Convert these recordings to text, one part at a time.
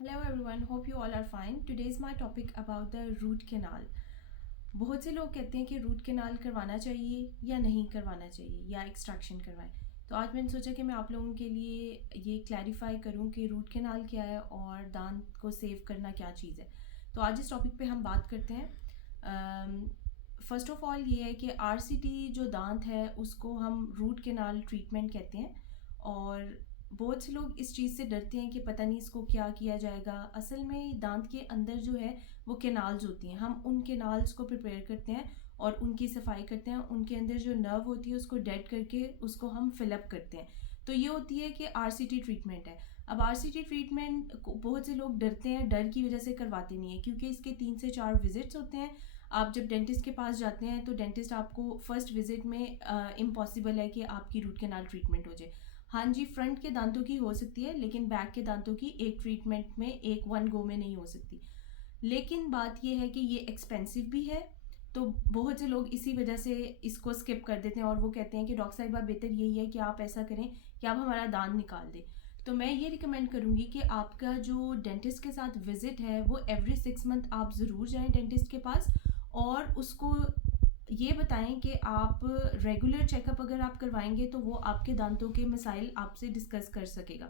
Hello everyone, hope you all are fine. Today is my topic about the root canal. बहुत से लोग कहते हैं कि रूट कैनाल करवाना चाहिए या नहीं करवाना चाहिए या एक्सट्रैक्शन करवाएं। तो आज मैंने सोचा कि मैं आप लोगों के लिए ये क्लैरिफाई करूं कि रूट कैनाल क्या है और दांत को सेव करना क्या चीज़ है। तो आज इस टॉपिक पे हम बात करते हैं। फर्स्ट ऑफ ऑल ये है कि आरसीटी जो दांत है उसको हम रूट कैनाल ट्रीटमेंट कहते हैं और बहुत से लोग इस चीज़ से डरते हैं कि पता नहीं इसको क्या किया जाएगा। असल में दांत के अंदर जो है वो कैनाल्स होती हैं, हम उन कैनाल्स को प्रिपेयर करते हैं और उनकी सफाई करते हैं। उनके अंदर जो नर्व होती है उसको डेड करके उसको हम फिलअप करते हैं। तो ये होती है कि आरसीटी ट्रीटमेंट है। अब आरसीटी ट्रीटमेंट बहुत से लोग डरते हैं, डर की वजह से करवाते नहीं है क्योंकि इसके 3 से 4 विजिट्स होते हैं। आप जब डेंटिस्ट के पास जाते हैं तो डेंटिस्ट आपको फर्स्ट विजिट में इम्पॉसिबल है कि आपकी रूट कैनाल ट्रीटमेंट हो जाए। हाँ जी, फ्रंट के दांतों की हो सकती है लेकिन बैक के दांतों की एक ट्रीटमेंट में एक वन गो में नहीं हो सकती। लेकिन बात यह है कि ये एक्सपेंसिव भी है, तो बहुत से लोग इसी वजह से इसको स्किप कर देते हैं और वो कहते हैं कि डॉक्टर साहिबा बेहतर यही है कि आप ऐसा करें कि आप हमारा दांत निकाल दें। तो मैं ये रिकमेंड करूँगी कि आपका जो डेंटिस्ट के साथ विजिट है वो एवरी 6 मंथ आप ज़रूर जाएं डेंटिस्ट के पास और उसको ये बताएं कि आप रेगुलर चेकअप अगर आप करवाएंगे तो वो आपके दांतों के मसाइल आपसे डिस्कस कर सकेगा।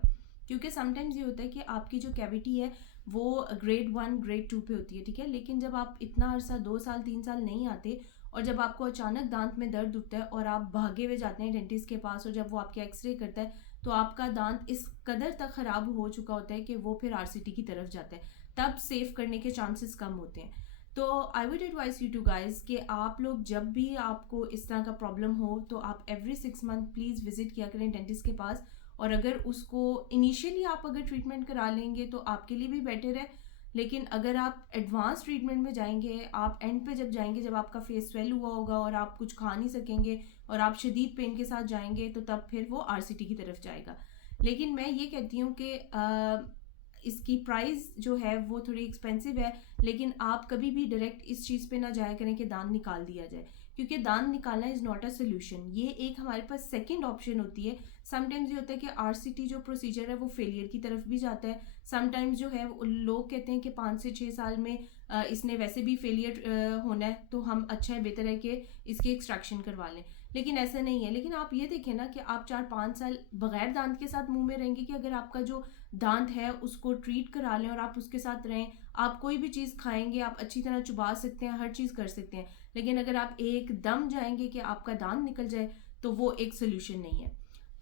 क्योंकि समटाइम्स ये होता है कि आपकी जो कैविटी है वो ग्रेड 1 ग्रेड 2 पे होती है, ठीक है, लेकिन जब आप इतना अरसा 2 साल 3 साल नहीं आते और जब आपको अचानक दांत में दर्द उठता है और आप भागे हुए जाते हैं डेंटिस्ट के पास और जब वो आपके एक्सरे करता है तो आपका दांत इस कदर तक खराब हो चुका होता है कि वो फिर आरसीटी की तरफ जाता है, तब सेव करने के चांसेस कम होते हैं। तो I would advise you to guys कि आप लोग जब भी आपको इस तरह का प्रॉब्लम हो तो आप एवरी 6 मंथ प्लीज विजिट किया करें डेंटिस्ट के पास। और अगर उसको इनिशियली आप अगर ट्रीटमेंट करा लेंगे तो आपके लिए भी बेटर है, लेकिन अगर आप एडवांस ट्रीटमेंट में जाएंगे, आप एंड पे जब जाएंगे जब आपका फेस स्वेल हुआ होगा और आप कुछ खा नहीं सकेंगे और आप शदीद पेन के साथ जाएंगे तो तब फिर वो आरसीटी की तरफ जाएगा। लेकिन मैं ये कहती हूँ कि इसकी प्राइस जो है वो थोड़ी एक्सपेंसिव है, लेकिन आप कभी भी डायरेक्ट इस चीज़ पे ना जाया करें कि दांत निकाल दिया जाए, क्योंकि दांत निकालना इज़ नॉट अ सोल्यूशन। ये एक हमारे पास सेकंड ऑप्शन होती है। समटाइम्स ये होता है कि आरसीटी जो प्रोसीजर है वो फेलियर की तरफ भी जाता है। समटाइम्स जो है लोग कहते हैं कि 5 से 6 साल में इसने वैसे भी फेलियर होना है तो हम अच्छा है बेहतर है कि इसकी एक्सट्रैक्शन करवा लें, लेकिन ऐसा नहीं है। लेकिन आप ये देखें ना कि आप 4-5 साल बगैर दांत के साथ मुंह में रहेंगे कि अगर आपका जो दांत है उसको ट्रीट करा लें और आप उसके साथ रहें, आप कोई भी चीज़ खाएंगे आप अच्छी तरह चुबा सकते हैं, हर चीज़ कर सकते हैं। लेकिन अगर आप एकदम जाएंगे कि आपका दांत निकल जाए तो वो एक सोल्यूशन नहीं है।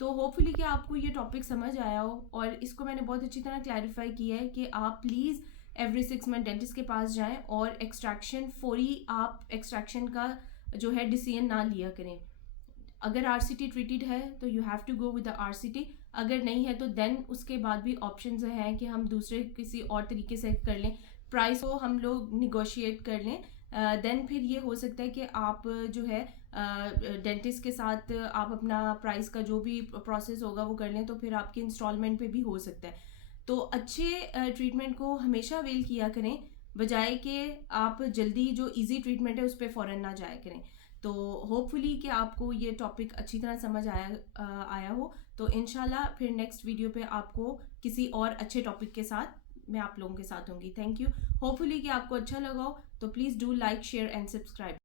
तो होपफुली कि आपको ये टॉपिक समझ आया हो और इसको मैंने बहुत अच्छी तरह क्लैरिफाई किया है कि आप प्लीज़ एवरी 6 मंथ डेंटिस्ट के पास जाएं और एक्सट्रैक्शन फौरी आप एक्सट्रैक्शन का जो है डिसीजन ना लिया करें। अगर आरसीटी ट्रीटेड है तो you have to go with the RCT, अगर नहीं है तो देन उसके बाद भी ऑप्शंस हैं कि हम दूसरे किसी और तरीके से कर लें, प्राइस को हम लोग निगोशिएट कर लें। देन फिर ये हो सकता है कि आप जो है डेंटिस्ट के साथ आप अपना प्राइस का जो भी प्रोसेस होगा वो कर लें, तो फिर आपके इंस्टॉलमेंट पे भी हो सकता है। तो अच्छे ट्रीटमेंट को हमेशा अवेल किया करें, बजाय कि आप जल्दी जो इजी ट्रीटमेंट है उस पर फ़ौरन ना जाया करें। तो होपफुली कि आपको ये टॉपिक अच्छी तरह समझ आया हो। तो इंशाल्लाह फिर नेक्स्ट वीडियो पे आपको किसी और अच्छे टॉपिक के साथ मैं आप लोगों के साथ होंगी। Thank you. होपफुली कि आपको अच्छा लगा हो तो please do like share and subscribe.